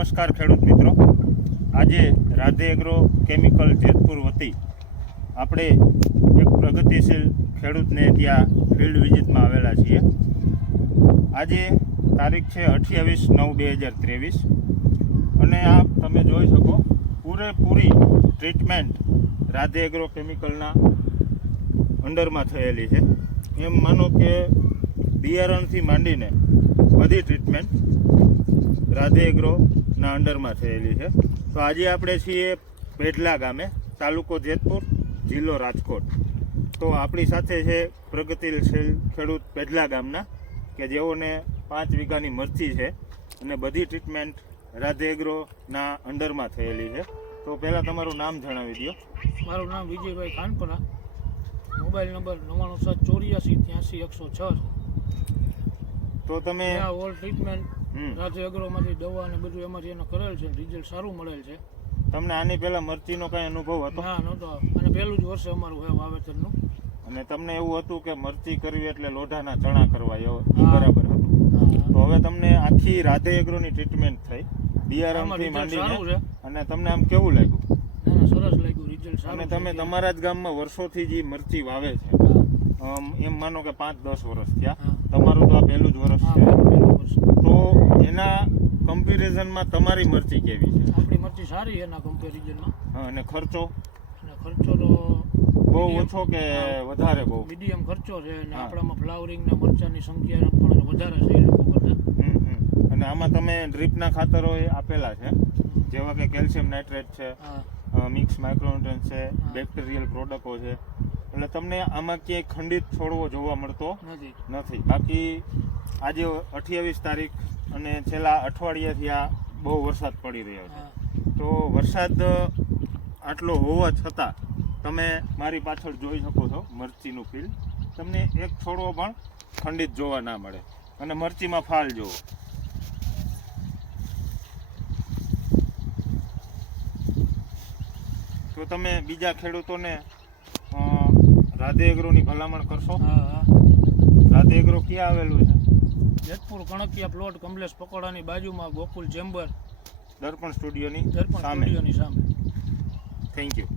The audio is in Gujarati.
નમસ્કાર ખેડૂત મિત્રો, આજે રાધે એગ્રો કેમિકલ જેતપુર વતી આપણે એક પ્રગતિશીલ ખેડૂતને ત્યાં ફિલ્ડ વિઝિટમાં આવેલા છીએ. આજે તારીખ છે 28/9/2023 અને આ તમે જોઈ શકો પૂરેપૂરી ટ્રીટમેન્ટ રાધે એગ્રો કેમિકલના અંડરમાં થયેલી છે. એમ માનો કે બિયારણથી માંડીને બધી ટ્રીટમેન્ટ રાધે એગ્રોના અંડરમાં થયેલી છે. તો આજે આપણે છીએ પેઢલા ગામે, તાલુકો જેતપુર, જિલ્લો રાજકોટ. તો આપણી સાથે છે પ્રગતિશીલ ખેડૂત પેઢલા ગામના કે જેઓને 5 વીઘાની મરચી છે અને બધી ટ્રીટમેન્ટ રાધે એગ્રોના અંડરમાં થયેલી છે. તો પહેલાં તમારું નામ જણાવી દો. મારું નામ વિજયભાઈ કાનપરા, મોબાઈલ નંબર 9984838106. તો તમે ઓલ ટ્રીટમેન્ટ રાધે એગ્રોમાંથી દવા અને બધું એમાંથી એને કરેલ છે, રિઝલ્ટ સારું મળેલ છે. તમને આની પહેલા મરચીનો કાંઈ અનુભવ હતો? ના, નહોતો. અને પહેલું જ વર્ષ અમારું છે વાવેતરનું. અને તમને એવું હતું કે મરચી કરવી એટલે લોઢાના ચણા કરવા, એવું બરાબર હતું? તો હવે તમને આખી રાધે એગ્રોની ટ્રીટમેન્ટ થઈ બિયારણથી માંડીને, અને તમને આમ કેવું લાગ્યું? સરસ લાગ્યું, રિઝલ્ટ સારું. અને તમે તમારા જ ગામમાં વર્ષોથી જે મરચી વાવે છે, એમ માનો કે 5-10 વર્ષ થયા, તમારું તો આ પહેલું જ વર્ષ છે. તો એના કમ્પેરિઝનમાં તમારી મરચી કેવી છે? આપણી મરચી સારી એના કમ્પેરિઝનમાં. અને ખર્ચો ખર્ચો તો બહુ ઓછો કે વધારે? બહુ મીડિયમ ખર્ચો છે અને આપણામાં ફ્લાવરિંગ ને મરચાની સંખ્યા પણ વધારે છે એ લોકો કરતા. અને આમાં તમે ડ્રીપના ખાતરો આપેલા છે, જેવા કે કેલ્શિયમ નાઇટ્રેટ છે, મિક્સ માઇક્રોન્યુટ્રન્ટ છે, બેક્ટેરિયલ પ્રોડક્ટો છે. એટલે તમને આમાં ક્યાંય ખંડિત છોડવો જોવા મળતો નથી. બાકી આજે 28 તારીખ અને છેલ્લા અઠવાડિયાથી આ બહુ વરસાદ પડી રહ્યો છે. તો વરસાદ આટલો હોવા છતાં તમે મારી પાછળ જોઈ શકો છો મરચીનું ફીલ્ડ, તમને એક છોડવો પણ ખંડિત જોવા ના મળે. અને મરચીમાં ફાલ જોવો. તો તમે બીજા ખેડૂતોને રાધે એગ્રોની ભલામણ કરશો? રાધે એગ્રો ક્યાં આવેલું છે? જેતપુર કણકિયા પ્લોટ કમલેશ પકોડાની બાજુમાં, ગોકુલ ચેમ્બર, દર્પણ સ્ટુડિયોની સામે. Thank you.